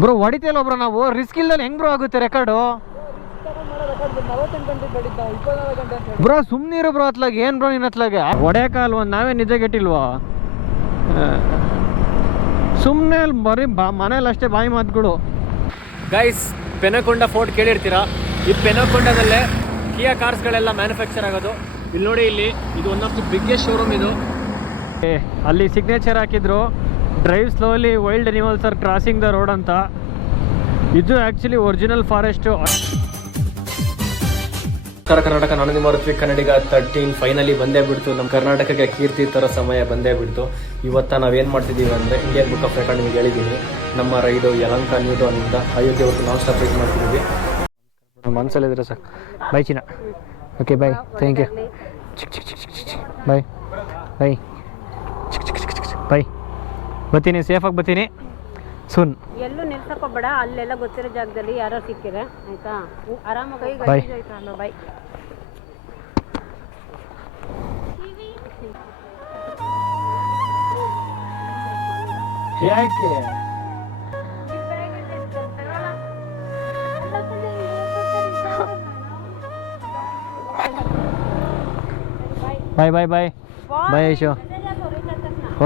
Bro ಹೊಡಿತಿಯಲ್ಲ bro, ನಾವು risk ಇಲ್ದಲ್ಲಿ ಹೆಂಗ್ bro ಆಗುತ್ತೆ ರೆಕಾರ್ಡು? ಬ್ರೋ ಸುಮ್ಮನಿರು ಬ್ರೋ, ಅತ್ಲಾಗ ಏನು ಬ್ರೋ ನಿನ್ನ ಹತ್ಲಾಗೆ ಹೊಡೆಯೋಕ್ಕಲ್ವ? ನಾವೇ ನಿಜ ಗೆಟ್ಟಿಲ್ವಾ? ಸುಮ್ಮನೆ ಬರೀ ಮನೇಲಿ ಅಷ್ಟೇ ಬಾಯಿ ಮಾತುಗಳು. ಗೈಸ್, ಪೆನಕೊಂಡ ಫೋರ್ಟ್ ಕೇಳಿರ್ತೀರಾ? ಈ ಪೆನಕೊಂಡದಲ್ಲೇ ಕಿಯಾ ಕಾರ್ಸ್ಗಳೆಲ್ಲ ಮ್ಯಾನುಫ್ಯಾಕ್ಚರ್ ಆಗೋದು. ಇಲ್ಲಿ ನೋಡಿ, ಇದು one of the biggest showroom ಇದು. ಅಲ್ಲಿ ಸಿಗ್ನೇಚರ್ ಹಾಕಿದ್ರು, drive slowly wild animals are crossing the road ಅಂತ. ಇದು ಆ್ಯಕ್ಚುಲಿ ಒರಿಜಿನಲ್ ಫಾರೆಸ್ಟು. ಕರ್ನಾಟಕ, ನಾನು ನಿಮ್ಮ ಋತ್ವಿಕ್ ಕನ್ನಡಿಗ 13 ಫೈನಲಿ ಬಂದೇ ಬಿಡ್ತು. ನಮ್ಮ ಕರ್ನಾಟಕಕ್ಕೆ ಕೀರ್ತಿ ತರೋ ಸಮಯ ಬಂದೇ ಬಿಡ್ತು. ಇವತ್ತು ನಾವೇನು ಮಾಡ್ತಿದ್ದೀವಿ ಅಂದರೆ, ಇಂಡಿಯನ್ ಬುಕ್ ಆಫ್ ರೆಕಾರ್ಡ್ ನಿಮಗೆ ಹೇಳಿದ್ದೀನಿ, ನಮ್ಮ ರೈಡು ಯಲಹಂಕ ನ್ಯೂ ಟೌನಿಂದ ಅಯೋಧ್ಯೆವರೆಗೂ ನಾನ್ ಸ್ಟಾಪ್ ರೈಡ್ ಮಾಡ್ತಿದ್ದೀವಿ. ಮನಸ್ಸಲ್ಲಿದ್ರೆ ಸರ್ ಬೈ ಚಿನ್ನ. Okay bye, thank you. Bye bye bye. ಬರ್ತೀನಿ, ಸೇಫಾಗಿ ಬರ್ತೀನಿ. ಸುನ್ ಎಲ್ಲೂ ನಿಲ್ಸಕ್ಕೋಬೇಡ, ಅಲ್ಲೆಲ್ಲ ಗೊತ್ತಿರೋ ಜಾಗದಲ್ಲಿ ಯಾರೋ ಸಿಕ್ಕಿರ ಆಯ್ತಾ? ಆರಾಮಾಗಿ ಬೈ ಬೈ. ಯಾಕೆ ಬಾಯ್ ಬಾಯ್ ಬಾಯ್ ಬಾಯ್ ಐಶು.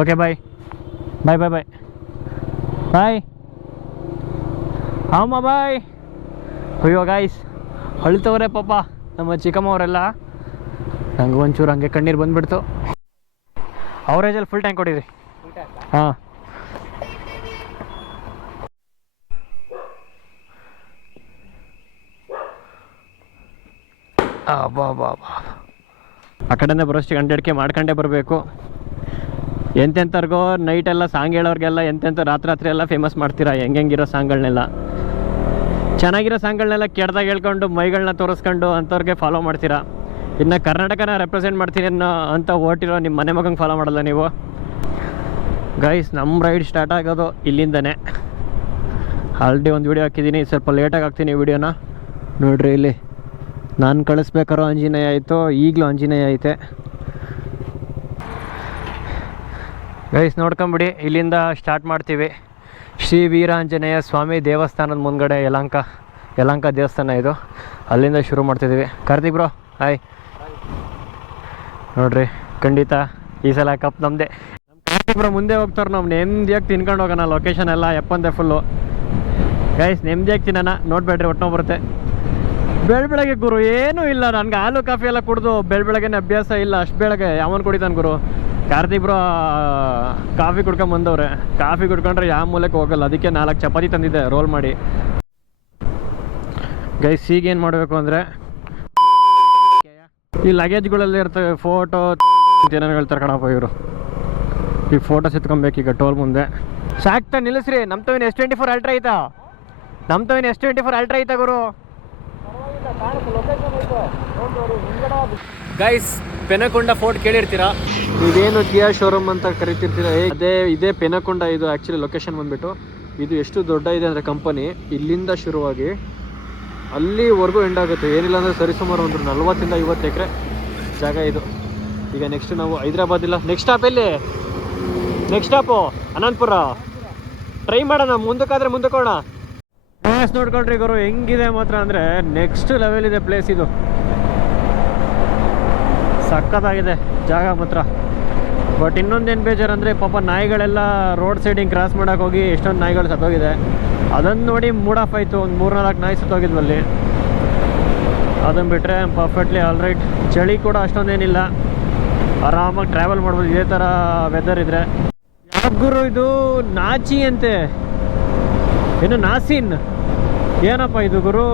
ಓಕೆ ಬಾಯ್ ಬಾಯ್ ಬಾಯ್ ಬಾಯ್ ಬಾಯ್. ಅಮ್ಮ ಬಾಯ್. ಅಯ್ಯೋ ಗಾಯ್ಸ್, ಅಳ್ತವ್ರೆ ಪಾಪ ನಮ್ಮ ಚಿಕ್ಕಮ್ಮವರೆಲ್ಲ. ನಂಗೆ ಒಂಚೂರು ಹಂಗೆ ಕಣ್ಣೀರು ಬಂದುಬಿಡ್ತು. ಅವರೇಜಲ್ಲಿ ಫುಲ್ ಟ್ಯಾಂಕ್ ಕೊಡಿರಿ. ಹಾಂ, ಬಾ ಆ ಕಡೆಯಿಂದ ಬರೋಷ್ಟು ಗಂಟೆಡ್ಕೆ ಮಾಡ್ಕೊಂಡೇ ಬರಬೇಕು. ಎಂತೆಂಥವ್ರಿಗೋ ನೈಟೆಲ್ಲ ಸಾಂಗ್ ಹೇಳೋರಿಗೆಲ್ಲ ಎಂತೆಂಥ ರಾತ್ರಿ ಎಲ್ಲ ಫೇಮಸ್ ಮಾಡ್ತೀರಾ, ಹೆಂಗಿರೋ ಸಾಂಗ್ಗಳನ್ನೆಲ್ಲ. ಚೆನ್ನಾಗಿರೋ ಸಾಂಗ್ಗಳನ್ನೆಲ್ಲ ಕೆಡ್ದಾಗ ಹೇಳ್ಕೊಂಡು ಮೈಗಳನ್ನ ತೋರಿಸ್ಕೊಂಡು ಅಂಥವ್ರಿಗೆ ಫಾಲೋ ಮಾಡ್ತೀರಾ. ಇನ್ನು ಕರ್ನಾಟಕನ ರೆಪ್ರೆಸೆಂಟ್ ಮಾಡ್ತೀನಿ ಅಂತ ಓಟಿರೋ ನಿಮ್ಮ ಮನೆ ಮಗಂಗೆ ಫಾಲೋ ಮಾಡಲ್ಲ ನೀವು. ಗೈಸ್, ನಮ್ಮ ರೈಡ್ ಸ್ಟಾರ್ಟ್ ಆಗೋದು ಇಲ್ಲಿಂದನೇ. ಆಲ್ರೆಡಿ ಒಂದು ವೀಡಿಯೋ ಹಾಕಿದ್ದೀನಿ, ಸ್ವಲ್ಪ ಲೇಟಾಗಿ ಹಾಕ್ತೀನಿ ವೀಡಿಯೋನ. ನೋಡಿರಿ, ಇಲ್ಲಿ ನಾನು ಕಳಿಸ್ಬೇಕಾರೋ ಆಂಜನೇಯ ಆಯಿತು, ಈಗಲೂ ಆಂಜನೇಯ ಐತೆ. ಗೈಸ್ ನೋಡ್ಕೊಂಬಿಡಿ, ಇಲ್ಲಿಂದ ಸ್ಟಾರ್ಟ್ ಮಾಡ್ತೀವಿ. ಶ್ರೀ ವೀರಾಂಜನೇಯ ಸ್ವಾಮಿ ದೇವಸ್ಥಾನದ ಮುಂದ್ಗಡೆ ಯಲಹಂಕ ದೇವಸ್ಥಾನ ಇದು. ಅಲ್ಲಿಂದ ಶುರು ಮಾಡ್ತಿದ್ದೀವಿ. Karthik bro hi. ನೋಡ್ರಿ, ಖಂಡಿತ ಈ ಸಲ ಕಪ್ ನಮ್ಮದೇ. ನಮ್ಮ ಕಾರ್ತಿಕ್ ಬ್ರೋ ಮುಂದೆ ಹೋಗ್ತಾರೆ, ನಾವು ನೆಮ್ಮದಿಯಾಗಿ ತಿನ್ಕೊಂಡು ಹೋಗೋಣ. ಲೊಕೇಶನ್ ಎಲ್ಲ ಎಪ್ಪಂದೆ ಫುಲ್ಲು. ಗೈಸ್ ನೆಮ್ಮದಿಯಾಗಿ ತಿನ್ನೋಣ, ನೋಡಬೇಡ್ರಿ ಹೊಟ್ಟೆ ಬರುತ್ತೆ. ಬೆಳಗ್ಗೆ ಗುರು ಏನೂ ಇಲ್ಲ, ನನಗೆ ಹಾಲು ಕಾಫಿ ಎಲ್ಲ ಕುಡಿದು ಬೆಳಗ್ಗೆನೇ ಅಭ್ಯಾಸ ಇಲ್ಲ. ಅಷ್ಟು ಬೆಳಗ್ಗೆ ಯಾವನು ಕುಡಿತಾನೆ ಗುರು? ಕಾರ್ತಿಕ್ ಬ್ರೋ ಕಾಫಿ ಕುಡ್ಕೊಂಬಂದವ್ರೆ. ಕಾಫಿ ಕುಡ್ಕೊಂಡ್ರೆ ಯಾವ ಮೂಲಕ್ಕೆ ಹೋಗಲ್ಲ, ಅದಕ್ಕೆ 4 ಚಪಾತಿ ತಂದಿದ್ದೆ ರೋಲ್ ಮಾಡಿ. ಗೈಸ್, ಈಗೇನು ಮಾಡಬೇಕು ಅಂದರೆ, ಈ ಲಗೇಜ್ಗಳಲ್ಲಿ ಇರ್ತವೆ ಫೋಟೋ ಏನೇನು ಹೇಳ್ತಾರೆ ಕಣಪ್ಪ ಇವರು. ಈಗ ಫೋಟೋಸ್ ಎತ್ಕೊಬೇಕೀಗ ಟೋಲ್ ಮುಂದೆ. ಸಾಕ್ತಾ ನಿಲ್ಲಿಸ್ರಿ. ನಮ್ಮ ತವಿನ S24 ಅಲ್ಟ್ರಾ ಐತಾ? ನಮ್ಮ ತವಿನ S24 ಅಲ್ಟ್ರಾ ಐತಾ ಗುರು? Guys, Penukonda fort ಕೇಳಿರ್ತೀರಾ? ಇದೇನು ಕಿಯಾ ಶೋರೂಮ್ ಅಂತ ಕರಿತಿರ್ತೀರ, ಇದೇ ಪೆನಕೊಂಡ. ಇದು ಆ್ಯಕ್ಚುಲಿ ಲೊಕೇಶನ್ ಬಂದುಬಿಟ್ಟು, ಇದು ಎಷ್ಟು ದೊಡ್ಡ ಇದೆ ಅಂದರೆ ಕಂಪನಿ, ಇಲ್ಲಿಂದ ಶುರುವಾಗಿ ಅಲ್ಲಿವರೆಗೂ ಎಂಡ್ ಆಗುತ್ತೆ. ಏನಿಲ್ಲ ಅಂದರೆ ಸರಿಸುಮಾರು ಒಂದು 40 ಇಂದ 50 ಎಕರೆ ಜಾಗ ಇದು. ಈಗ ನೆಕ್ಸ್ಟ್ ನಾವು ಹೈದ್ರಾಬಾದ್ ಇಲ್ಲ, ನೆಕ್ಸ್ಟ್ ಸ್ಟಾಪ್ ಎಲ್ಲಿ? Next stop Anantapur. ಟ್ರೈ ಮಾಡೋಣ, ಮುಂದಕ್ಕಾದರೆ ಮುಂದಕ್ಕೋಣ. ಪ್ಲೇಸ್ ನೋಡ್ಕೊಳ್ರಿ ಗುರು, ಹೆಂಗಿದೆ ಮಾತ್ರ ಅಂದರೆ ನೆಕ್ಸ್ಟ್ ಲೆವೆಲ್ ಇದೆ ಪ್ಲೇಸ್ ಇದು. ಸಕ್ಕತ್ತಾಗಿದೆ ಜಾಗ ಮಾತ್ರ. ಬಟ್ ಇನ್ನೊಂದೇನು ಬೇಜಾರು ಅಂದರೆ, ಪಾಪ ನಾಯಿಗಳೆಲ್ಲ ರೋಡ್ ಸೈಡಿಂಗ್ ಕ್ರಾಸ್ ಮಾಡೋಕೆ ಹೋಗಿ ಎಷ್ಟೊಂದು ನಾಯಿಗಳು ಸತ್ತೋಗಿದೆ. ಅದನ್ನು ನೋಡಿ ಮೂಡ್ ಆಫ್ ಆಯಿತು. ಒಂದು 3-4 ನಾಯಿ ಸತ್ತೋಗಿದ್ವಲ್ಲಿ. ಅದನ್ನು ಬಿಟ್ಟರೆ ಪರ್ಫೆಕ್ಟ್ಲಿ ಆಲ್ ರೈಟ್. ಚಳಿ ಕೂಡ ಅಷ್ಟೊಂದೇನಿಲ್ಲ, ಆರಾಮಾಗಿ ಟ್ರಾವೆಲ್ ಮಾಡ್ಬೋದು ಇದೇ ಥರ ವೆದರ್ ಇದ್ದರೆ. ಯಾವ ಗುರು ಇದು? ನಾಚಿ ಅಂತೆ, ಏನು ನಾಸಿನ್ ಏನಪ್ಪ ಇದು ಗುರು?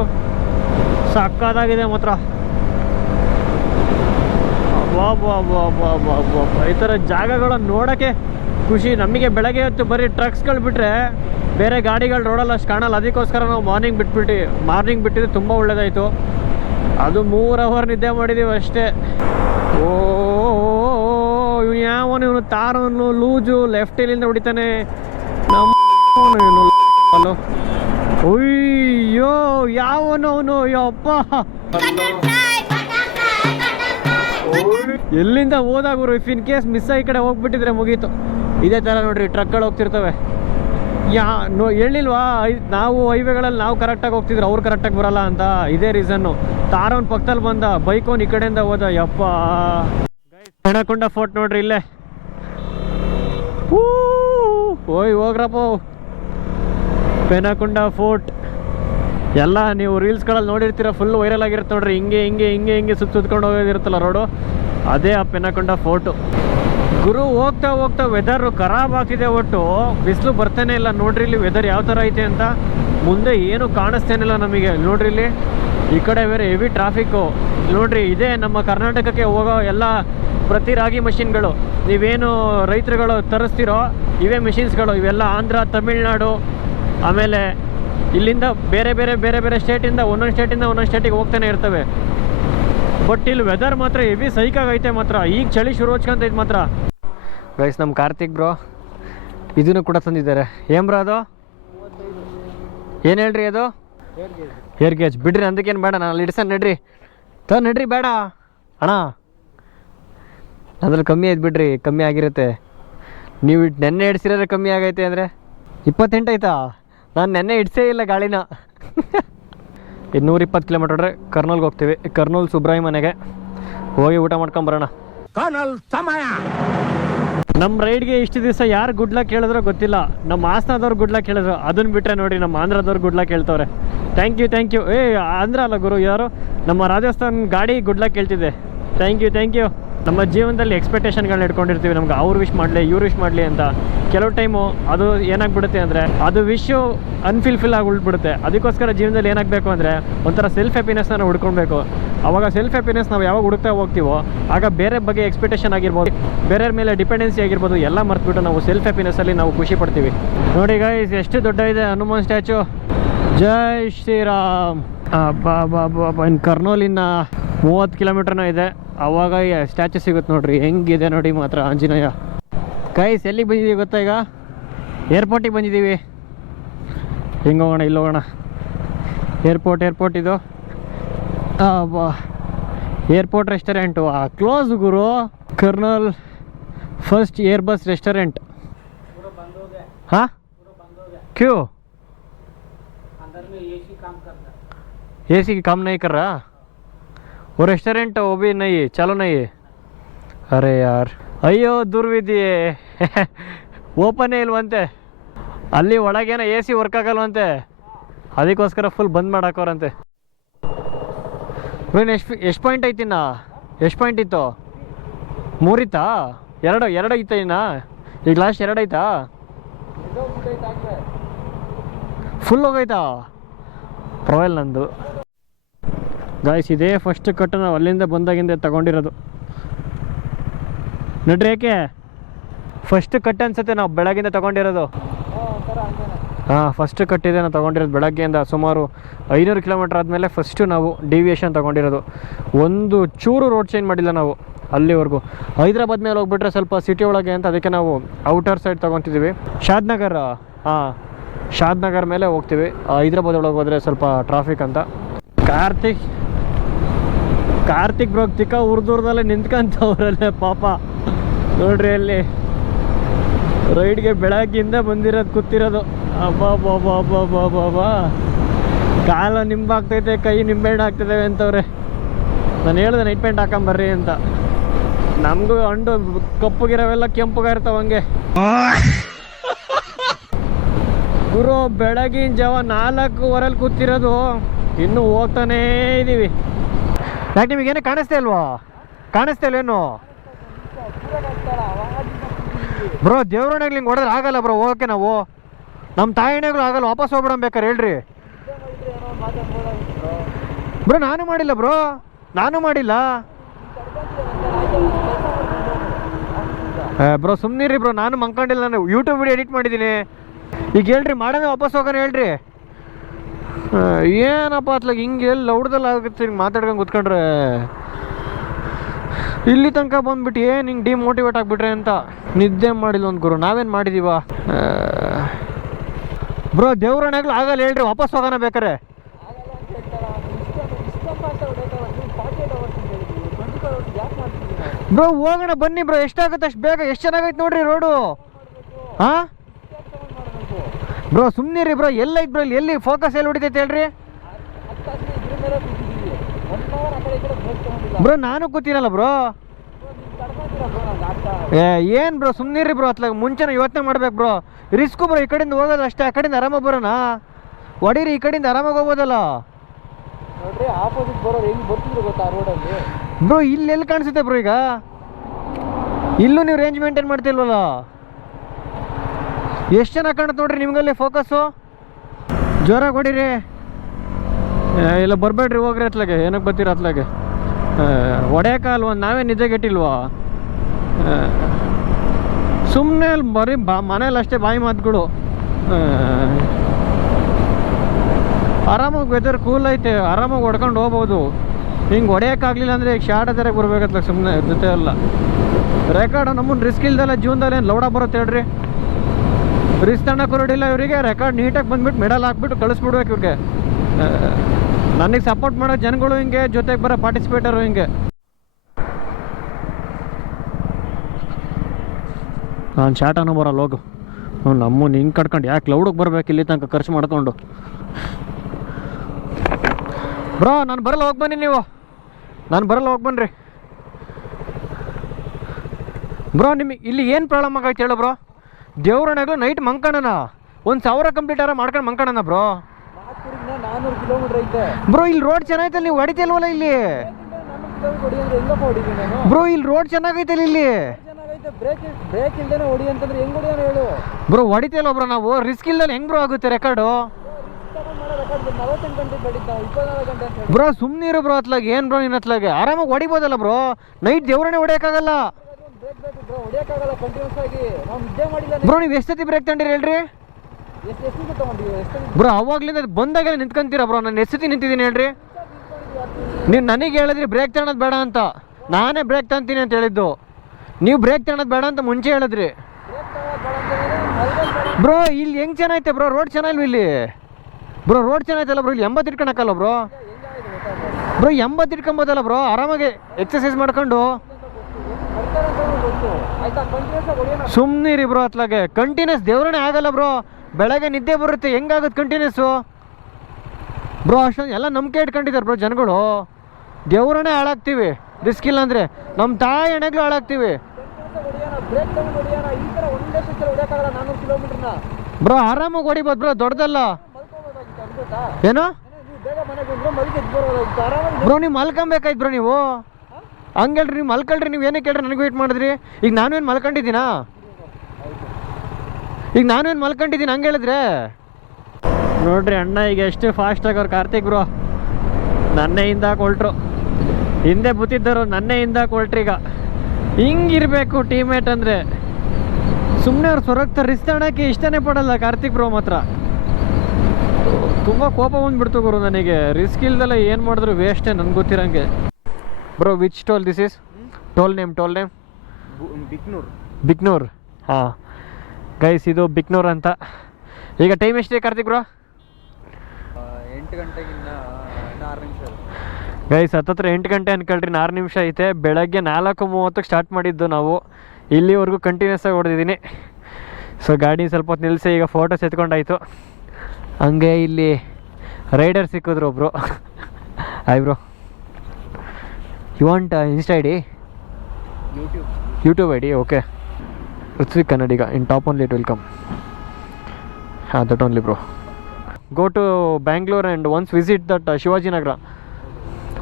ಸಕ್ಕತ್ತಾಗಿದೆ ಮಾತ್ರ. ಈ ಥರ ಜಾಗಗಳನ್ನು ನೋಡೋಕ್ಕೆ ಖುಷಿ ನಮಗೆ. ಬೆಳಗ್ಗೆ ಹೊತ್ತು ಬರೀ ಟ್ರಕ್ಸ್ಗಳು ಬಿಟ್ಟರೆ ಬೇರೆ ಗಾಡಿಗಳು ರೋಡಲ್ಲಿ ಅಷ್ಟು ಕಾಣಲ್ಲ. ಅದಕ್ಕೋಸ್ಕರ ನಾವು ಮಾರ್ನಿಂಗ್ ಬಿಟ್ಟಿದ್ದು ತುಂಬ ಒಳ್ಳೇದಾಯಿತು. ಅದು 3 ಅವರ್ ನಿದ್ದೆ ಮಾಡಿದ್ದೀವಿ ಅಷ್ಟೇ. ಇವನು ಇವನು ತಾರವನು ಲೂಜು ಲೆಫ್ಟಲ್ಲಿಂದ ಹೊಡಿತಾನೆ. ಅಯ್ಯೋ ಯಾವನವನು, ಯಪ್ಪ ಎಲ್ಲಿಂದ ಹೋದಾಗ ಗುರು? ಇಫ್ ಇನ್ ಕೇಸ್ ಮಿಸ್ ಈ ಕಡೆ ಹೋಗ್ಬಿಟ್ಟಿದ್ರೆ ಮುಗೀತು. ಇದೇ ಥರ ನೋಡ್ರಿ, ಟ್ರಕ್ಗಳು ಹೋಗ್ತಿರ್ತವೆ. ಹೇಳಿಲ್ವಾ ನಾವು ಹೈವೇಗಳಲ್ಲಿ ನಾವು ಕರೆಕ್ಟಾಗಿ ಹೋಗ್ತಿದ್ರು ಅವ್ರು ಕರೆಕ್ಟಾಗಿ ಬರಲ್ಲ ಅಂತ. ಇದೇ ರೀಸನ್ನು. ತಾರವನ್ ಪಕ್ಕದಲ್ಲಿ ಬಂದ, ಬೈಕ್ ಅವ್ನು ಈ ಕಡೆಯಿಂದ ಹೋದ. ಯಪ್ಪ, ಪೆನಕೊಂಡ ಫೋರ್ಟ್ ನೋಡ್ರಿ ಇಲ್ಲೇ. ಹೋಗ್ರಪ್ಪ, ಪೆನಕೊಂಡ ಫೋರ್ಟ್ ಎಲ್ಲ ನೀವು ರೀಲ್ಸ್ಗಳಲ್ಲಿ ನೋಡಿರ್ತೀರ, ಫುಲ್ ವೈರಲ್ ಆಗಿರುತ್ತೆ ನೋಡ್ರಿ. ಹಿಂಗೆ ಹಿಂಗೆ ಹಿಂಗೆ ಹಿಂಗೆ ಸುತ್ಕೊಂಡು ಹೋಗೋದಿರುತ್ತಲ್ಲ ರೋಡು, ಅದೇ ಆ ಪೆನಕೊಂಡ ಫೋರ್ಟು. ಗುರು ಹೋಗ್ತಾ ಹೋಗ್ತಾ ವೆದರು ಖರಾಬ್ ಆಗ್ತಿದೆ, ಒಟ್ಟು ಬಿಸಿಲು ಬರ್ತಾನೆ ಇಲ್ಲ. ನೋಡ್ರಿ ಇಲ್ಲಿ ವೆದರ್ ಯಾವ ಥರ ಐತೆ ಅಂತ. ಮುಂದೆ ಏನು ಕಾಣಿಸ್ತೇನಿಲ್ಲ ನಮಗೆ. ನೋಡ್ರಿ ಇಲ್ಲಿ ಈ ಕಡೆ ಬೇರೆ ಹೆವಿ ಟ್ರಾಫಿಕ್ಕು. ನೋಡ್ರಿ ಇದೇ ನಮ್ಮ ಕರ್ನಾಟಕಕ್ಕೆ ಹೋಗೋ ಎಲ್ಲ ಪ್ರತಿ ರಾಗಿ ಮಷಿನ್ಗಳು. ನೀವೇನು ರೈತರುಗಳು ತರಿಸ್ತಿರೋ ಇವೇ ಮಿಷಿನ್ಸ್ಗಳು. ಇವೆಲ್ಲ ಆಂಧ್ರ, ತಮಿಳ್ನಾಡು, ಆಮೇಲೆ ಇಲ್ಲಿಂದ ಬೇರೆ ಬೇರೆ ಬೇರೆ ಬೇರೆ ಸ್ಟೇಟಿಂದ ಒಂದೊಂದು ಸ್ಟೇಟಿಗೆ ಹೋಗ್ತಾನೆ ಇರ್ತವೆ. ಬಟ್ ಇಲ್ಲಿ ವೆದರ್ ಮಾತ್ರ ಹೆವಿ ಸೈಕಾಗೈತೆ ಮಾತ್ರ. ಈಗ ಚಳಿ ಶುರು ಹಚ್ಕೊಂತೈತೆ ಮಾತ್ರ. ಗೈಸ್, ನಮ್ಮ ಕಾರ್ತಿಕ್ ಬ್ರೋ ಇದನ್ನು ಕೂಡ ತಂದಿದ್ದಾರೆ. ಏನ್ ಬ್ರೋ ಅದು? ಏನು ಹೇಳ್ರಿ ಅದು? ಏರ್ ಗೇಜ್ ಬಿಡ್ರಿ, ಅದಕ್ಕೇನು ಬೇಡ, ನಾನು ಅಲ್ಲಿ ಇಡ್ಸನ್ ನಡ್ರಿ. ನಡ್ರಿ ಬೇಡ ಅಣ್ಣ, ಅದ್ರಲ್ಲಿ ಕಮ್ಮಿ ಆಯ್ತು ಬಿಡ್ರಿ, ಕಮ್ಮಿ ಆಗಿರುತ್ತೆ. ನೀವು ನೆನ್ನೆ ಇಡ್ಸಿರೋದ್ರೆ ಕಮ್ಮಿ ಆಗೈತೆ ಅಂದರೆ 28 ಆಯ್ತಾ? ನಾನು ನೆನ್ನೆ ಇಡ್ಸೇ ಇಲ್ಲ ಗಾಳಿನ. 120 ಕಿಲೋಮೀಟರ್ ಹೊಡ್ರೆ ಕರ್ನೂಲ್ಗೆ ಹೋಗ್ತೀವಿ. ಕರ್ನೂಲ್ ಸುಬ್ರಾಯಿ ಮನೆಗೆ ಹೋಗಿ ಊಟ ಮಾಡ್ಕೊಂಬರೋಣ. ನಮ್ಮ ರೈಡ್ಗೆ ಇಷ್ಟು ದಿವಸ ಯಾರು ಗುಡ್ ಲಕ್ ಹೇಳಿದ್ರೋ ಗೊತ್ತಿಲ್ಲ. ನಮ್ಮ ಹಾಸನದವ್ರು ಗುಡ್ ಲಕ್ ಹೇಳಿದ್ರು, ಅದನ್ನು ಬಿಟ್ಟರೆ ನೋಡಿ ನಮ್ಮ ಆಂಧ್ರದವ್ರು ಗುಡ್ ಲಕ್ ಹೇಳ್ತವ್ರೆ. Thank you. ಆಂಧ್ರ ಅಲ್ಲ ಗುರು, ಯಾರು ನಮ್ಮ ರಾಜಸ್ಥಾನ್ ಗಾಡಿ ಗುಡ್ ಲಕ್ ಹೇಳ್ತಿದ್ದೆ. Thank you. ನಮ್ಮ ಜೀವನದಲ್ಲಿ ಎಕ್ಸ್ಪೆಕ್ಟೇಷನ್ಗಳನ್ನ ಇಟ್ಕೊಂಡಿರ್ತೀವಿ, ನಮ್ಗೆ ಅವ್ರು ವಿಶ್ ಮಾಡಲಿ ಇವ್ರು ವಿಶ್ ಮಾಡಲಿ ಅಂತ. ಕೆಲವು ಟೈಮು ಅದು ಏನಾಗ್ಬಿಡುತ್ತೆ ಅಂದರೆ ಅದು ವಿಶು ಅನ್ಫಿಲ್ಫಿಲ್ ಆಗಿ ಉಳ್ಬಿಡುತ್ತೆ. ಅದಕ್ಕೋಸ್ಕರ ಜೀವನದಲ್ಲಿ ಏನಾಗಬೇಕು ಅಂದರೆ ಒಂಥರ ಸೆಲ್ಫ್ ಹ್ಯಾಪಿನೆಸ್ನ ನಾವು ಹುಡ್ಕೊಳ್ಬೇಕು. ಆವಾಗ ಸೆಲ್ಫ್ ಹ್ಯಾಪಿನೆಸ್ ನಾವು ಯಾವಾಗ ಹುಡುಕ್ತಾ ಹೋಗ್ತೀವೋ ಆಗ ಬೇರೆ ಬಗ್ಗೆ ಎಕ್ಸ್ಪೆಕ್ಟೇಷನ್ ಆಗಿರ್ಬೋದು, ಬೇರೆಯವ್ರ ಮೇಲೆ ಡಿಪೆಂಡೆನ್ಸಿ ಆಗಿರ್ಬೋದು, ಎಲ್ಲ ಮರ್ತ್ಬಿಟ್ಟು ನಾವು ಸೆಲ್ಫ್ ಹ್ಯಾಪಿನೆಸ್ಸಲ್ಲಿ ನಾವು ಖುಷಿ ಪಡ್ತೀವಿ. ನೋಡಿ ಗೈಸ್, ಎಷ್ಟು ದೊಡ್ಡ ಇದೆ ಹನುಮಾನ್ ಸ್ಟ್ಯಾಚು. ಜೈ ಶ್ರೀರಾಮ್. ಇನ್ನು ಕರ್ನೂಲಿನ 30 ಕಿಲೋಮೀಟರ್ನ ಇದೆ, ಅವಾಗ ಸ್ಟ್ಯಾಚು ಸಿಗುತ್ತೆ ನೋಡ್ರಿ. ಹೆಂಗಿದೆ ನೋಡಿ ಮಾತ್ರ ಆಂಜನೇಯ. ಗೈಸ್, ಎಲ್ಲಿಗೆ ಬಂದಿದ್ದೀವಿ ಗೊತ್ತಾ? ಈಗ ಏರ್ಪೋರ್ಟಿಗೆ ಬಂದಿದ್ದೀವಿ. ಹಿಂಗೆ ಹೋಗೋಣ, ಇಲ್ಲಿ ಹೋಗೋಣ. ಏರ್ಪೋರ್ಟ್ ಇದು. ಏರ್ಪೋರ್ಟ್ ರೆಸ್ಟೋರೆಂಟು ಕ್ಲೋಸ್ ಗುರು. Kurnool first airbus restaurant. हाँ क्यों? एसी काम नहीं कर रहा? वो रेस्टोरेंट वो भी नहीं है, चालू नहीं है. अरे यार, ಅಯ್ಯೋ ದುರ್ವಿಧಿಯೇ. ಓಪನೇ ಇಲ್ವಂತೆ ಅಲ್ಲಿ, ಒಳಗೇನ ಎ ಸಿ ವರ್ಕ್ ಆಗಲ್ವಂತೆ, ಅದಕ್ಕೋಸ್ಕರ ಫುಲ್ ಬಂದ್ ಮಾಡಾಕೋರಂತೆ. ಎಷ್ಟು ಪಾಯಿಂಟ್ ಐತಿನ್ನ? ಎಷ್ಟು ಪಾಯಿಂಟ್ ಇತ್ತು? 3 ಇತ್ತಾ? 2 ಇತ್ತ ಇನ್ನ? ಈಗ ಲಾಸ್ಟ್ 2 ಐತಾ? ಫುಲ್ ಹೋಗೈತಾ? ಪ್ರೊವೈಲ್ ನಂದು. ಗಾಯ್ಸ್, ಇದೇ ಫಸ್ಟ್ ಕಟ್ಟು ನಾವು ಅಲ್ಲಿಂದ ಬಂದಾಗಿಂದ ತಗೊಂಡಿರೋದು. ನೋಡ್ರಿ, ಯಾಕೆ ಫಸ್ಟ್ ಕಟ್ ಅನ್ಸುತ್ತೆ ನಾವು ಬೆಳಗ್ಗಿಂದ ತಗೊಂಡಿರೋದು. ಹಾಂ, ಫಸ್ಟ್ ಕಟ್ಟಿದೆ ನಾವು ತಗೊಂಡಿರೋದು ಬೆಳಗ್ಗೆಯಿಂದ. ಸುಮಾರು 500 ಕಿಲೋಮೀಟರ್ ಆದಮೇಲೆ ಫಸ್ಟು ನಾವು ಡಿವಿಯೇಷನ್ ತಗೊಂಡಿರೋದು. ಒಂದು ಚೂರು ರೋಡ್ ಚೇಂಜ್ ಮಾಡಿಲ್ಲ ನಾವು ಅಲ್ಲಿವರೆಗೂ. ಹೈದ್ರಾಬಾದ್ ಮೇಲೆ ಹೋಗ್ಬಿಟ್ರೆ ಸ್ವಲ್ಪ ಸಿಟಿ ಒಳಗೆ ಅಂತ, ಅದಕ್ಕೆ ನಾವು ಔಟರ್ ಸೈಡ್ ತೊಗೊತಿದ್ದೀವಿ. ಶಾದ್ನಗರ್, ಹಾಂ ಶಾದ್ನಗರ್ ಮೇಲೆ ಹೋಗ್ತೀವಿ. ಹೈದ್ರಾಬಾದ್ ಒಳಗೆ ಹೋದರೆ ಸ್ವಲ್ಪ ಟ್ರಾಫಿಕ್ ಅಂತ. ಕಾರ್ತಿಕ್ ಬ್ರೋ ತಿಕ್ಕ ಉರ್ದೂರ್ದಲ್ಲೇ ನಿಂತ್ಕೊಂತವ್ರಲ್ಲೇ ಪಾಪ. ನೋಡ್ರಿ ಅಲ್ಲಿ ರೈಡ್ಗೆ ಬೆಳಗ್ಗಿಂದ ಬಂದಿರೋದು, ಕೂತಿರೋದು. ಅಬ್ಬಾ, ಕಾಲ ನಿಂಬಾಗ್ತೈತೆ, ಕೈ ನಿಂಬೆಹಣ್ಣು ಆಗ್ತಿದ್ದಾವೆ ಅಂತವ್ರೆ. ನಾನು ಹೇಳಿದೆ ನೈಟ್ ಪ್ಯಾಂಟ್ ಹಾಕೊಂಬರ್ರಿ ಅಂತ. ನಮಗೂ ಅಂಡು ಕಪ್ಪುಗಿರೋವೆಲ್ಲ ಕೆಂಪುಗಿರ್ತಾವ ಹಂಗೆ. ಗುರು, ಬೆಳಗಿನ ಜಾವ 4:15 ಕೂತಿರೋದು, ಇನ್ನೂ ಹೋಗ್ತಾನೇ ಇದ್ದೀವಿ. ಯಾಕೆ ನಿಮಗೇನು ಕಾಣಿಸ್ತಾ ಇಲ್ವೇನು ಬ್ರೋ? ದೇವ್ರಣ್ಣಗೆ ಹಿಂಗೆ ಹೊಡೆದ್ರೆ ಆಗಲ್ಲ ಬ್ರೋ ಹೋಗೋಕ್ಕೆ. ನಾವು ನಮ್ಮ ತಾಯಿಣೆಗಳು ಆಗಲ್ಲ, ವಾಪಸ್ ಹೋಗ್ಬಿಡೋಣ ಬೇಕಾರೆ ಹೇಳ್ರಿ ಬ್ರೋ. ನಾನು ಮಾಡಿಲ್ಲ ಬ್ರೋ, ಸುಮ್ಮನಿರಿ ಬ್ರೋ. ನಾನು ಮಂಕೊಂಡಿಲ್ಲ, ನಾನು ಯೂಟ್ಯೂಬ್ ವಿಡಿಯೋ ಎಡಿಟ್ ಮಾಡಿದ್ದೀನಿ. ಈಗ ಹೇಳ್ರಿ, ಮಾಡೋಣ ವಾಪಸ್ ಹೋಗೋಣ ಹೇಳ್ರಿ. ಏನಪ್ಪ ಅತ್ಲಾಗ ಹಿಂಗೆ ಎಲ್ಲಿ ಲೌಡ್ದಲ್ಲಿ ಆಗುತ್ತೆ ಹಿಂಗೆ ಮಾತಾಡ್ಕೊಂಡು ಕೂತ್ಕೊಂಡ್ರೆ. ಇಲ್ಲಿ ತನಕ ಬಂದ್ಬಿಟ್ಟು ಏನು ಹಿಂಗೆ ಡಿಮೋಟಿವೇಟ್ ಆಗಿಬಿಟ್ರೆ ಅಂತ. ನಿದ್ದೆ ಮಾಡಿಲ್ಲ ಒಂದು ಗುರು, ನಾವೇನು ಮಾಡಿದೀವ ಬ್ರೋ? ದೇವ್ರಣ್ಣಗಳು ಆಗಲ್ಲ ಹೇಳ್ರಿ, ವಾಪಸ್ ಹೋಗೋಣ ಬೇಕಾರೆ. ಬ್ರೋ ಹೋಗೋಣ ಬನ್ನಿ ಬ್ರೋ, ಎಷ್ಟಾಗುತ್ತೆ ಅಷ್ಟು ಬೇಗ. ಎಷ್ಟು ಚೆನ್ನಾಗೈತೆ ನೋಡ್ರಿ ರೋಡು. ಹಾಂ, ಬ್ರೋ ಸುಮ್ಮನೆ ರೀ ಬ್ರೋ, ಎಲ್ಲೈತೆ ಬ್ರೋ, ಎಲ್ಲಿ ಫೋಕಸ್ ಎಲ್ಲಿ ಹೊಡಿತೈತೆ ಹೇಳ್ರಿ ಬ್ರೋ. ನಾನು ಕೂತಿರಲ್ಲ ಬ್ರೋ. ಏನು ಬ್ರೋ ಸುಮ್ಮನೆ ರೀ ಬ್ರೋ, ಅತ್ಲಾಗ ಮುಂಚೆನೇ ಯೋಚನೆ ಮಾಡ್ಬೇಕು ಬ್ರೋ. ರಿಸ್ಕು ಬ್ರೋ, ಈ ಕಡೆಯಿಂದ ಹೋಗೋದು ಅಷ್ಟೇ, ಆ ಕಡೆಯಿಂದ ಆರಾಮಾಗಿ ಬರೋಣ. ಹೊಡೀರಿ, ಈ ಕಡೆಯಿಂದ ಆರಾಮಾಗಿ ಹೋಗ್ಬೋದಲ್ಲ ನೋಡ್ರಿ. ಆಪೋಸಿಟ್ ಬರೋರು ಹೆಂಗ್ ಬರ್ತಿದ್ರು ಗೊತ್ತಾ ರೋಡಲ್ಲಿ ಬ್ರೋ. ಇಲ್ಲಿ ಎಲ್ಲಿ ಕಾಣಿಸುತ್ತೆ ಬ್ರೋ ಈಗ? ಇಲ್ಲೂ ನೀವು ರೇಂಜ್ ಮೇಂಟೈನ್ ಮಾಡ್ತಿಲ್ವಲ್ಲ. ಎಷ್ಟು ಚೆನ್ನಾಗಿ ಕಾಣುತ್ತೆ ನೋಡ್ರಿ ನಿಮ್ಗಲ್ಲಿ ಫೋಕಸ್ಸು. ಜೋರಾಗಿ ಹೊಡೀರಿ. ಇಲ್ಲ ಬರಬೇಡ್ರಿ, ಹೋಗ್ರಿ ಅತ್ಲಾಗೆ. ಏನಕ್ಕೆ ಬರ್ತೀರ ಅತ್ಲಾಗೆ? ಹೊಡೆಯೋಕ್ಕಲ್ವ, ನಾವೇ ನಿದ್ದೆ ಕೆಟ್ಟಿಲ್ವಾ? ಸುಮ್ಮನೆ ಅಲ್ಲಿ ಬರೀ ಮನೇಲಿ ಅಷ್ಟೇ ಬಾಯಿ ಮಾತುಗಳು. ಆರಾಮಾಗಿ ವೆದರ್ ಕೂಲ್ ಐತೆ, ಆರಾಮಾಗಿ ಹೊಡ್ಕೊಂಡು ಹೋಗ್ಬೋದು. ಹಿಂಗೆ ಹೊಡೆಯೋಕ್ಕಾಗಲಿಲ್ಲ ಅಂದರೆ ಈಗ ಶಾರ್ಟ್ ಹತ್ತಿರಕ್ಕೆ ಬರ್ಬೇಕತ್ಲ ಸುಮ್ಮನೆ ಜೊತೆ ಎಲ್ಲ. ರೆಕಾರ್ಡು ನಮ್ಮನ್ನು ರಿಸ್ಕ್ ಇಲ್ದಲ್ಲ ಜೀವನದಲ್ಲಿ ಏನು ಲೌಡ ಬರುತ್ತೆ ಹೇಳ್ರಿ. ರಿಸ್ಕ್ ತಣ್ಣಕ್ಕೆ ಹೊರಡಿಲ್ಲ ಇವರಿಗೆ. ರೆಕಾರ್ಡ್ ನೀಟಾಗಿ ಬಂದುಬಿಟ್ಟು ಮೆಡಲ್ ಹಾಕ್ಬಿಟ್ಟು ಕಳಿಸ್ಬಿಡ್ಬೇಕು ಇವ್ರಿಗೆ. ನನಗೆ ಸಪೋರ್ಟ್ ಮಾಡೋ ಜನಗಳು ಹಿಂಗೆ, ಜೊತೆಗೆ ಬರೋ ಪಾರ್ಟಿಸಿಪೇಟರು ಹಿಂಗೆ. ನಾನು ಶಾರ್ಟನೂ ಬರಲ್ಲ ಹೋಗು. ನಮ್ಮನ್ನು ಹಿಂಗೆ ಕಟ್ಕೊಂಡು ಯಾಕೆ ಲೌಡಿಗೆ ಬರ್ಬೇಕು ಇಲ್ಲಿ ತನಕ ಖರ್ಚು ಮಾಡ್ಕೊಂಡು. ಬ್ರೋ ನಾನು ಬರಲ್ಲ, ಹೋಗಿ ಬನ್ನಿ ನೀವು. ನಾನು ಬರಲ್ಲ, ಹೋಗಿ ಬನ್ನಿರಿ ಬ್ರೋ. ನಿಮಗೆ ಇಲ್ಲಿ ಏನು ಪ್ರಾಬ್ಲಮ್ ಆಗೈತೆ ಹೇಳು ಬ್ರೋ? ದೇವ್ರಣೆಗಳು ನೈಟ್ ಮಂಕಣನ 1000 ಕಂಪ್ಲೀಟ್ ಆರ ಮಾಡ್ಕೊಂಡು ಮಂಕಣನ ಬ್ರೋ. 400 ಕಿಲೋಮೀಟರ್ ಐತೆ ಬ್ರೋ. ಇಲ್ಲಿ ರೋಡ್ ಚೆನ್ನಾಗೈತಲ್ಲ, ನೀವು ಹೊಡಿತಿಲ್ವಲ್ಲ ಇಲ್ಲಿ ಬ್ರೋ. ಇಲ್ಲಿ ರೋಡ್ ಚೆನ್ನಾಗೈತಲ್ಲ ಇಲ್ಲಿ. ಬ್ರೇಕ್ ಇಲ್ದೇನೆ ಹೊಡಿ ಅಂತಂದ್ರೆ ಹೆಂಗ್ ಹೊಡಿಯೋಣ ಹೇಳು ಬ್ರೋ? ಹೊಡಿತಿಲ್ವ ಬ್ರೋ ನಾವು? ರಿಸ್ಕ್ ಇಲ್ದಲ್ಲಿ ಹೆಂಗ್ ಬ್ರೋ ಆಗುತ್ತೆ ರೆಕಾರ್ಡು? 48 ಗಂಟೆ ಬೆಳಿಗ್ಗೆ ನಾವು 24 ಗಂಟೆ ಅಂತ ಬ್ರೋ ಸುಮ್ಮನೆ ಇರು ಬ್ರೋ. ಅತ್ಲಾಗೆ ಏನು ಬ್ರೋ ನಿನ್ನ ಅತ್ಲಾಗೆ? ಆರಾಮಾಗಿ ಹೊಡಿಬೋದಲ್ಲ ಬ್ರೋ. ನೈಟ್ ದೇವ್ರನ್ನೇ ಹೊಡಿಯೋಕ್ಕಾಗಲ್ಲ ಹೊಡಿಯೋಕ್ಕಾಗಲ್ಲ ಕಂಟಿನ್ಯೂಸ್ ಆಗಿ. ನಾವು ನಿದ್ದೆ ಮಾಡಿಲ್ಲ ಬ್ರೋ. ನೀವು ಎಷ್ಟು ಸತಿ ಬ್ರೇಕ್ ತಗೊಂಡಿರಿ ಹೇಳ್ರಿ ಎಷ್ಟು ತಗೊಂಡಿವಿ ಬ್ರೋ? ಅವಾಗ್ಲಿಂದ ಬಂದಾಗೆಲ್ಲ ನಿಂತ್ಕೊಂತೀರಾ ಬ್ರೋ? ನಾನು ಎಷ್ಟು ಸತಿ ನಿಂತಿದ್ದೀನಿ ಹೇಳ್ರಿ? ನೀವು ನನಗೆ ಹೇಳಿದ್ರಿ ಬ್ರೇಕ್ ತಗೊಳೋದು ಬೇಡ ಅಂತ. ನಾನೇ ಬ್ರೇಕ್ ತಗೊಂತೀನಿ ಅಂತ ಹೇಳಿದ್ದು. ನೀವು ಬ್ರೇಕ್ ತಗೊಳೋದು ಬೇಡ ಅಂತ ಮುಂಚೆ ಹೇಳಿದ್ರಿ ಬ್ರೋ. ಇಲ್ಲಿ ಹೆಂಗೆ ಚೆನ್ನಾಗೈತೆ ಬ್ರೋ? ರೋಡ್ ಚೆನ್ನಾಗಿಲ್ವ ಇಲ್ಲಿ ಬ್ರೋ? Road ಚೆನ್ನಾಗೈತಲ್ಲ bro? ಇಲ್ಲಿ 80 ಇಟ್ಕೊಳಕ್ಕಲ್ಲ ಬ್ರೋ? ಬ್ರೋ 80 ಇಟ್ಕೊಬೋದಲ್ಲ ಬ್ರೋ? ಆರಾಮಾಗಿ ಎಕ್ಸಸೈಸ್ ಮಾಡ್ಕೊಂಡು. ಸುಮ್ಮನೆ ರೀ ಬ್ರೋ. ಅತ್ಲಾಗೆ ಕಂಟಿನ್ಯೂಸ್ ದೇವ್ರನ್ನೇ ಆಗಲ್ಲ ಬ್ರೋ. ಬೆಳಗ್ಗೆ ನಿದ್ದೆ ಬರುತ್ತೆ, ಹೆಂಗಾಗುತ್ತೆ ಕಂಟಿನ್ಯೂಸು ಬ್ರೋ? ಅಷ್ಟೊಂದು ಎಲ್ಲ ನಂಬಿಕೆ ಇಟ್ಕೊಂಡಿದ್ದಾರೆ ಬ್ರೋ ಜನಗಳು. ದೇವ್ರನ್ನೇ ಹಾಳಾಗ್ತೀವಿ ರಿಸ್ಕ್ ಇಲ್ಲ ಅಂದರೆ. ನಮ್ಮ ತಾಯಿ ಎಣ್ಣೆಗಳು ಹಾಳಾಗ್ತೀವಿ ಬ್ರೋ. ಆರಾಮಾಗಿ ಹೊಡಿಬೋದು ಬ್ರೋ, ದೊಡ್ಡದಲ್ಲ ಏನೋ ಬ್ರೋ. ನೀವು ಮಲ್ಕೊಬೇಕಾಯ್ತು ಬ್ರೋ. ನೀವು ಹಂಗೆ ಹೇಳ್ರಿ, ನೀವು ಮಲ್ಕೊಳ್ರಿ. ನೀವು ಏನಕ್ಕೆ ಹೇಳ್ರಿ ನನಗೆ ವೇಟ್ ಮಾಡಿದ್ರಿ? ಈಗ ನಾನು ಏನು ಮಲ್ಕೊಂಡಿದ್ದೀನಾ? ಈಗ ನಾನು ಏನು ಮಲ್ಕೊಂಡಿದ್ದೀನಿ ಹಂಗೆ ಹೇಳಿದ್ರೆ? ನೋಡ್ರಿ ಅಣ್ಣ ಈಗ ಎಷ್ಟು ಫಾಸ್ಟಾಗಿ ಅವ್ರು ಕಾರ್ತಿಕ್ ಬ್ರೋ ನನ್ನೇ ಹಿಂದಾಕ್ ಹೊಲ್ಟ್ರು. ಹಿಂದೆ ಬುತ್ತಿದ್ದರು ನನ್ನೇ ಹಿಂದಾಕ್ ಹೊಲ್ಟ್ರಿ. ಈಗ ಹಿಂಗಿರ್ಬೇಕು ಟೀಮೇಟ್ ಅಂದರೆ. ಸುಮ್ಮನೆ ಅವ್ರು ಸೊರಗ್ತಾರೆ. ರಿಸ್ಕ್ ತಗೊಳಕ್ಕೆ ಇಷ್ಟನೇ ಪಡಲ್ಲ ಕಾರ್ತಿಕ್ ಬ್ರೋ ಮಾತ್ರ. ತುಂಬ ಕೋಪ ಬಂದುಬಿಡ್ತು ಗುರು ನನಗೆ. ರಿಸ್ಕ್ ಇಲ್ದಲ್ಲ ಏನು ಮಾಡಿದ್ರು ವೇಸ್ಟೇ ನನಗೆ ಗೊತ್ತಿರೋಂಗೆ. Bro which toll this is? Toll name Biknoor. ಹಾಂ ಗೈಸ್, ಇದು ಬಿಕ್ನೂರ್ ಅಂತ. ಈಗ ಟೈಮ್ ಎಷ್ಟಿದೆ ಕಾರ್ತಿಕ್ ಬ್ರೋ? 8 ಗಂಟೆಗಿನ್ನ 6 ನಿಮಿಷ ಗೈಸ್. ಹತ್ತತ್ರ 8 ಗಂಟೆ ಅನ್ಕೊಳ್ರಿ, 6 ನಿಮಿಷ ಐತೆ. ಬೆಳಗ್ಗೆ 4:30ಕ್ಕೆ ಸ್ಟಾರ್ಟ್ ಮಾಡಿದ್ದು ನಾವು. ಇಲ್ಲಿವರೆಗೂ ಕಂಟಿನ್ಯೂಸ್ ಆಗಿ ಹೊಡೆದಿದ್ದೀನಿ. ಸೊ ಗಾಡಿ ಸ್ವಲ್ಪ ಹೊತ್ತು ನಿಲ್ಲಿಸಿ ಈಗ ಫೋಟೋಸ್ ಎತ್ಕೊಂಡಾಯಿತು. ಹಂಗೆ ಇಲ್ಲಿ ರೈಡರ್ ಸಿಕ್ಕಿದ್ರು ಒಬ್ಬರು. Hi bro, you want Insta I D? YouTube I D? Okay. Ritvik Kannadiga in top only it will come. ಹಾಂ, that only bro. Go to Bangalore and once visit that Shivajinagar.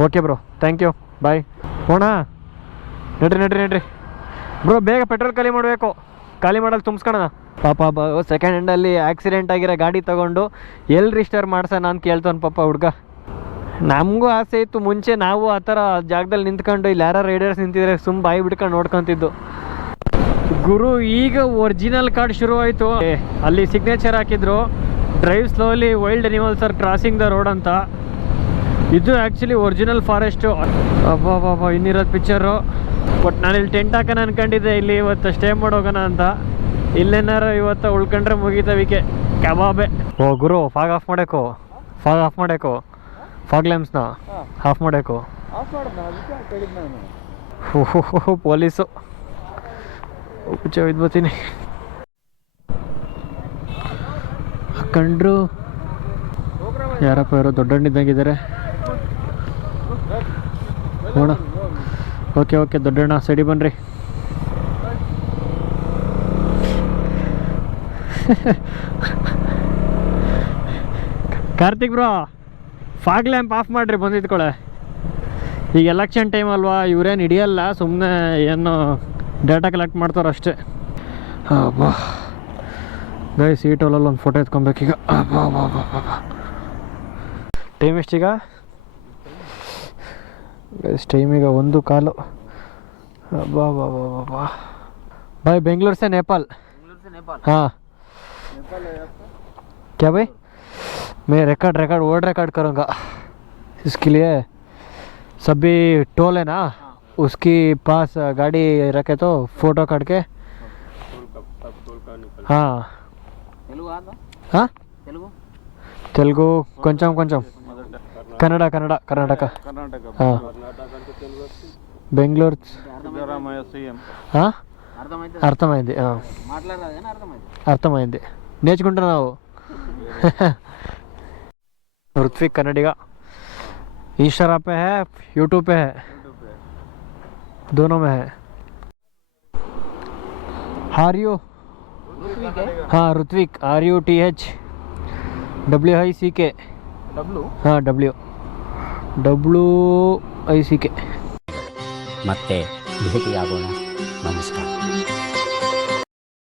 Okay bro, thank you, bye. ಹೋಣ ನಡ್ರಿ bro. ಬೇಗ petrol ಖಾಲಿ ಮಾಡಬೇಕು. ಖಾಲಿ ಮಾಡಲು ತುಂಬಿಸ್ಕೊಳೋಣ. ಪಾಪ second ಹ್ಯಾಂಡಲ್ಲಿ accident ಆಗಿರೋ ಗಾಡಿ ತೊಗೊಂಡು ಎಲ್ಲಿ ರಿಸ್ಟೋರ್ ಮಾಡ್ಸೋಣ ಅಂತ ಕೇಳ್ತಾನೆ ಪಾಪ ಹುಡುಗ. ನಮಗೂ ಆಸೆ ಇತ್ತು ಮುಂಚೆ, ನಾವು ಆ ಥರ ಜಾಗದಲ್ಲಿ ನಿಂತ್ಕೊಂಡು ಇಲ್ಲಿ ಯಾರು ರೈಡರ್ಸ್ ನಿಂತಿದ್ರೆ ಬಾಯಿ ಬಿಡ್ಕೊಂಡು ನೋಡ್ಕೊತಿದ್ದು ಗುರು. ಈಗ ಒರಿಜಿನಲ್ ಕಾರ್ಡ್ ಶುರುವಾಯಿತು. ಅಲ್ಲಿ ಸಿಗ್ನೇಚರ್ ಹಾಕಿದ್ರು, drive slowly, wild animals are crossing the road ಅಂತ. ಇದು ಆ್ಯಕ್ಚುಲಿ ಒರಿಜಿನಲ್ ಫಾರೆಸ್ಟು. ಅಬ್ಬಾ ಇನ್ನಿರೋದು ಪಿಕ್ಚರು. ಬಟ್ ನಾನು ಇಲ್ಲಿ ಟೆಂಟ್ ಹಾಕೋಣ ಅನ್ಕೊಂಡಿದ್ದೆ, ಇಲ್ಲಿ ಇವತ್ತು ಸ್ಟೇ ಮಾಡೋಗೋಣ ಅಂತ. ಇಲ್ಲೇನಾರು ಇವತ್ತು ಉಳ್ಕೊಂಡ್ರೆ ಮುಗಿತವಿಕೆ ಕಬಾಬೆ. ಓ ಗುರು, ಫಾಗ್ ಆಫ್ ಮಾಡಬೇಕು. ಫಾಗ್ ಲ್ಯಾಂಪ್ಸ್ನ ಆಫ್ ಮಾಡಬೇಕು. ಪೊಲೀಸು ಹುಚ್ಚ ಬರ್ತೀನಿ. ಕಂಡ್ರು ಯಾರಪ್ಪ ಇವರು ದೊಡ್ಡಣ್ಣಿದ್ದಂಗಿದ್ದಾರೆ ನೋಡ. ಓಕೆ ಓಕೆ ದೊಡ್ಡಣ್ಣ ಸೈಡಿ ಬನ್ನಿರಿ. Karthik bro fog lamp of ಮಾಡಿರಿ ಬಂದಿದ್ಕೊಳೆ. ಈಗ ಎಲೆಕ್ಷನ್ ಟೈಮ್ ಅಲ್ವಾ, ಇವ್ರೇನು ಹಿಡಿಯಲ್ಲ, ಸುಮ್ಮನೆ ಏನು ಡೇಟಾ ಕಲೆಕ್ಟ್ ಮಾಡ್ತಾರೆ ಅಷ್ಟೇ. ಅಬ್ಬಾ ಗೈ ಸೀಟಲ್ಲಿ ಒಂದು ಫೋಟೋ ಎತ್ಕೊಬೇಕೀಗ. ಅಬ್ಬಾ ಬಾ ಬಾ ಬಾ. Time ಎಷ್ಟೀಗ guys? ಟೈಮ್ ಈಗ 1:15. ಅಬ್ಬಾ ಬಾ ಬಾ ಬಾ ಬಾ. भाई बेंगलोर से नेपाल. हाँ क्या भाई? मैं रिकॉर्ड वर्ड रिकॉर्ड करूँगा इसके लिए. सभी टोल है ना, उसकी पास गाड़ी रखे तो फोटो काट के. हाँ हाँ तेलुगु కొంచెం ಕನ್ನಡ ಕರ್ನಾಟಕ. ಹಾಂ ಬೆಂಗಳೂರು. ಹಾಂ అర్థమైంది. అర్థమైంది నేర్చుకుంటున్నావు. ऋत्विक कन्नडिगा. इंस्टाग्राम पे है, यूट्यूब पे है, दोनों में है. RU हाँ ऋत्विक RUTH WICK. हाँ WICK. ಮತ್ತೆ ಭೇಟಿಯಾಗೋಣ. ನಮಸ್ಕಾರ.